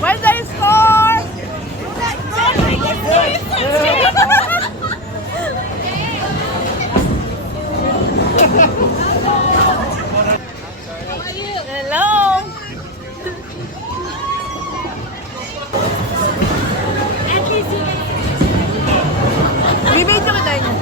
Where's the score? Hello. Bibidyo kita niya.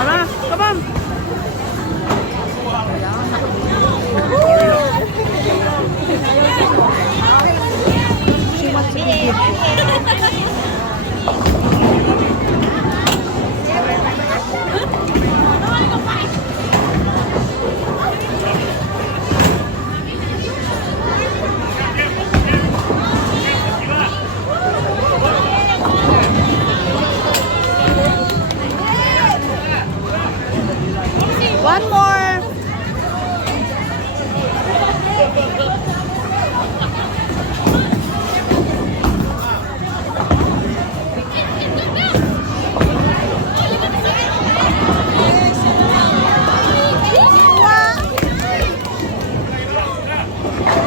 Ala, come on. She wants to be one more.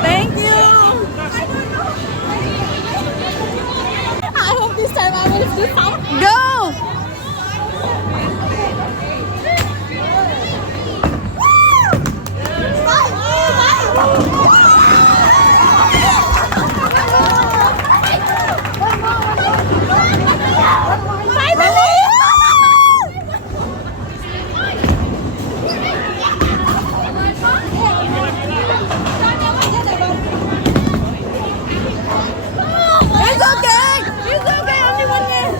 Thank you. I hope this time I will do something. Go. It's okay. It's okay. Only one minute.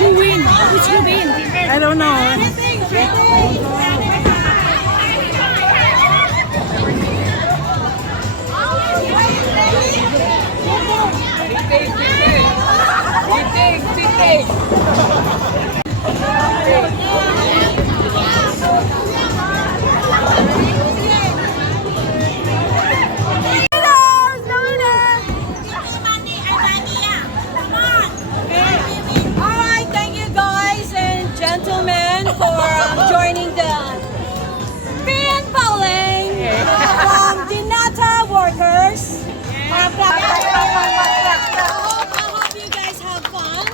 Who win? Which who win? I don't know. Alright, thank you guys and gentlemen for joining the pin bowling from Dinata workers. I hope you guys have fun.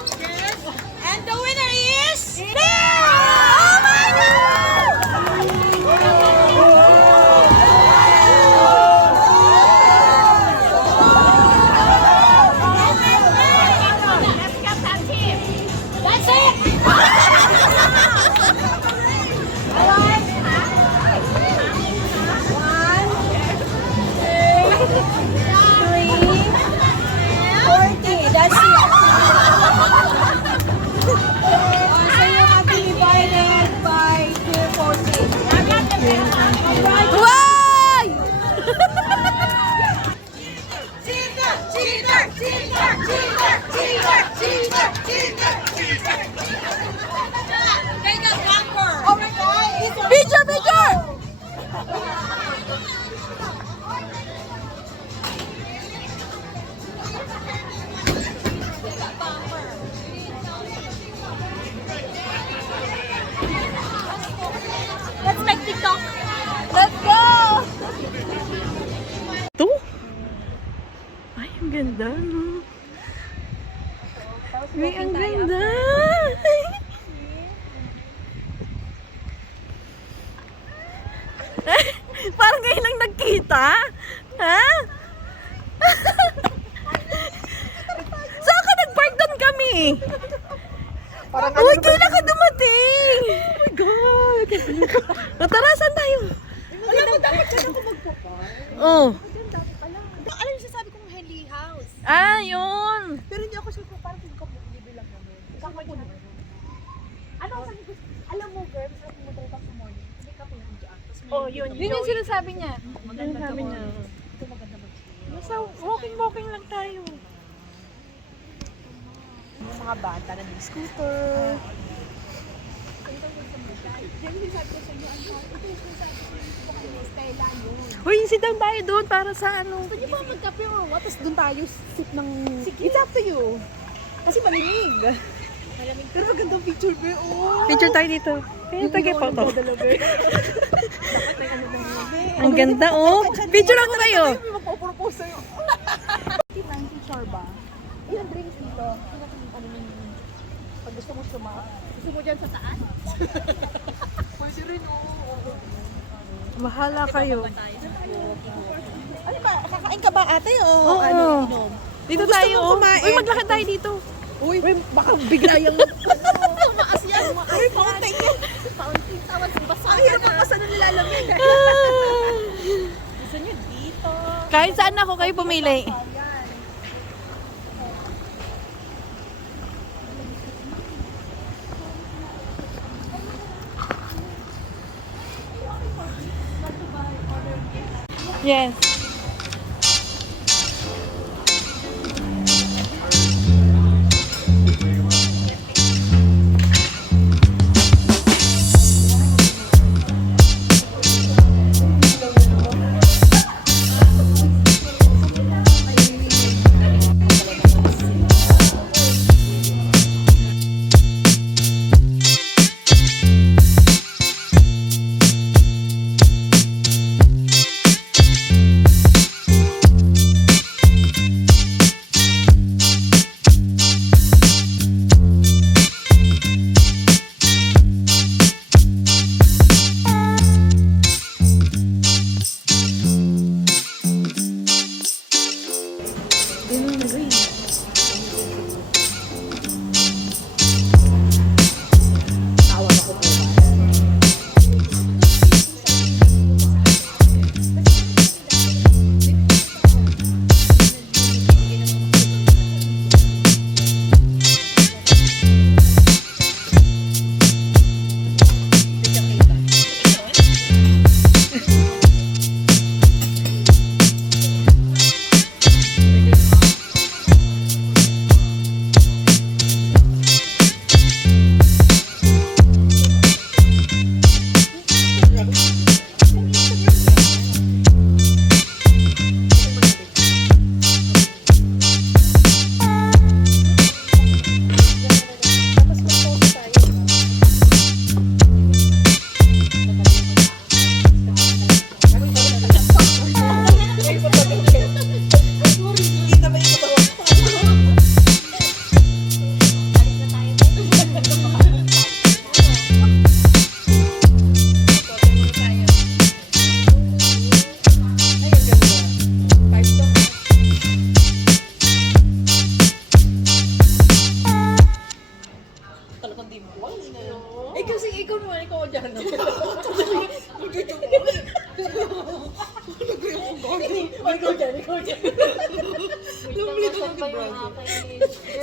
Parang Uy, kailan ka dumating? Oh my God. Tara, saan tayo? alam mo, dapat siya ako magpapay. Oh. Alam mo, sasabi kong Henley House. Ah, yun. Pero hindi ako sure kung parang hindi ko libre lang namin. Kakapuno. Ano ang sabi ko? Alam mo, girl, masarap mo mag-utang sa morning. May kape lang dyan. Tapos may Yun yung sinasabi niya. Sinasabi niya. Ito maganda mag-chill. Basta walking lang tayo. Sa kabata na may scooter. Uy, sit down tayo doon para sa ano. Pwede ba magkape or what? Tapos doon tayo sip ng... It's up to you. Kasi malamig. Malamig. Pero magandang picture, be. Oh. Picture tayo dito. Kaya tayo photo. Dapat may ano ng be. Ang ganda oh. Picture ako kayo. May magpapropose sa'yo. 1990 sure ba? Ilang drinks dito? Ano yung... Pag gusto mo gusto mo dyan sa taas? Pwede rin, oh. Bahala kayo. Ano ba? Kakain ka ba ate o Oo. ano inom? Dito Gusto tayo. mo kumain? Uy, maglakad tayo dito. Uy, baka bigla yung... Tumaas yan. Uy, fountain yan. Fountain. Tawag yung basa. Ang hirap ang basa na nilalamig. Gusto nyo dito. Kahit saan ako kayo pumili. Yes.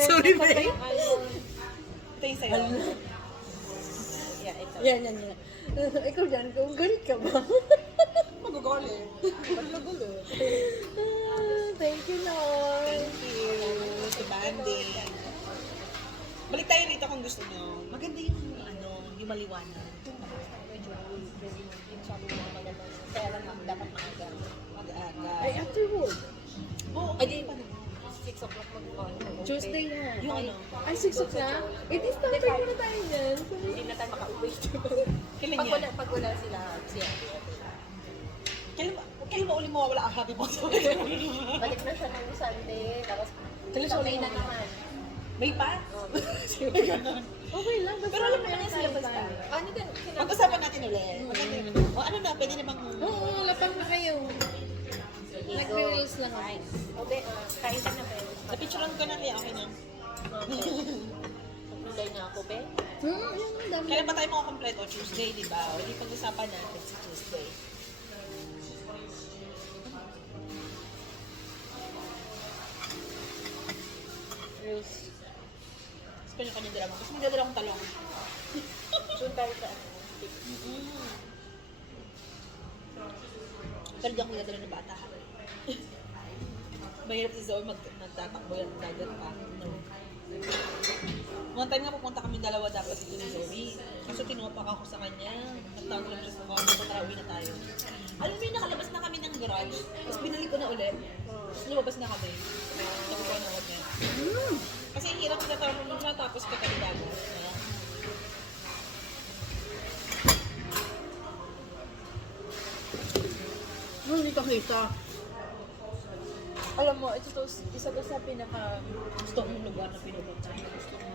Sorry, babe. Ito yung sa'yo. Yan. Ikaw dyan, kung galit ka ba? Magagalit. Magagalit. Thank you, Lord. Thank you. Si Bandy. Balik tayo rito kung gusto nyo. Maganda yung yung maliwanag. Medyo sabi mo maganda. Kaya lang dapat maaga. Ay, after work. Oo, ay, di pa na. 6 o'clock mag-on. Tuesday na. Yung ano? Ay, 6 o'clock? Eh, di start time na tayo dyan. Hindi na tayo makauwi. Kailan yan? Pag wala sila, siya. Kailan ba uli mawawala ang happy boss? Balik na siya ng Sunday. Tapos, Sunday na naman. May pa? Okay lang. Pero alam mo na sila basta. Ano din? Pag-usapan natin ulit. O ano na, pwede namang... Oo, lapang na kayo. Nag-reels lang ako. Okay, kain ka na ba? Napicturean ko na niya, okay na. gulay nga ako, be. Yung dami. Kailan ba tayo makakompleto? Tuesday, di ba? O di pag-usapan natin si Tuesday. Reels. Tapos kanya-kanya drama. Kasi may dadala akong talong. Doon tayo sa ano. Pero di ako dadala ng bata. Mahirap si Zoe magtatakbo yan dagat pa. No. One time nga pupunta kami dalawa dapat dito ni Zoe. Kaso tinuwapak ako sa kanya. Nagtawag lang siya sa kanya. Tara, uwi na tayo. Alam mo yun, nakalabas na kami ng garage. Tapos binalik ko na ulit. Tapos lumabas na kami. Sabi ko na ulit. Kasi ang hirap na tawag mo na tapos kakalidagan. Hindi ka kita. Alam mo, ito to, isa to sa pinaka gusto kong lugar na pinupunta. Gusto ko.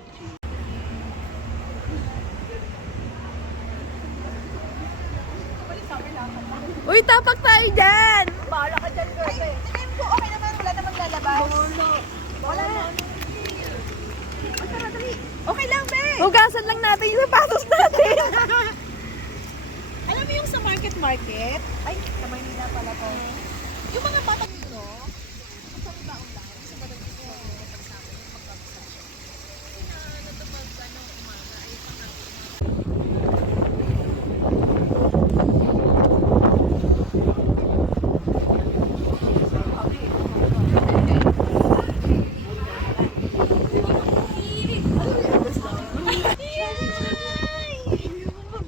Uy, tapak tayo dyan! Bahala ka dyan, girl. Ay, tingin ko, okay naman, wala namang lalabas. Wala. Okay lang, be. Hugasan lang natin yung sapatos natin. Alam mo yung sa market? Ay, sa Manila pala to. Yung mga batang no? Ang pangbaon lang. Kasi ba nagkito yung pagsabi, yung magbabasa. Natupag ka ng umaga, ay panghabi.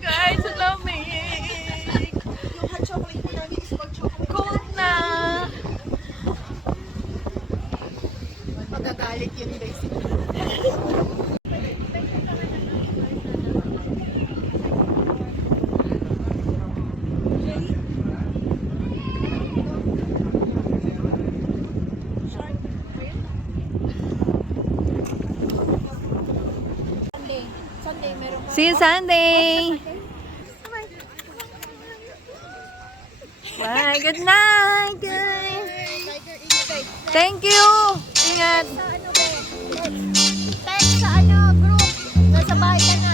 Guys, ang lamig. Yung hot chocolate mo namin is hot chocolate. Cold na. Magagalit yun, guys. Sunday, meron ka. See you Sunday. Bye. Good night, guys. Tiger Ingat. Thank you. Ingat. Sa ano ba? Text sa ano, group. Nasa bahay ka na.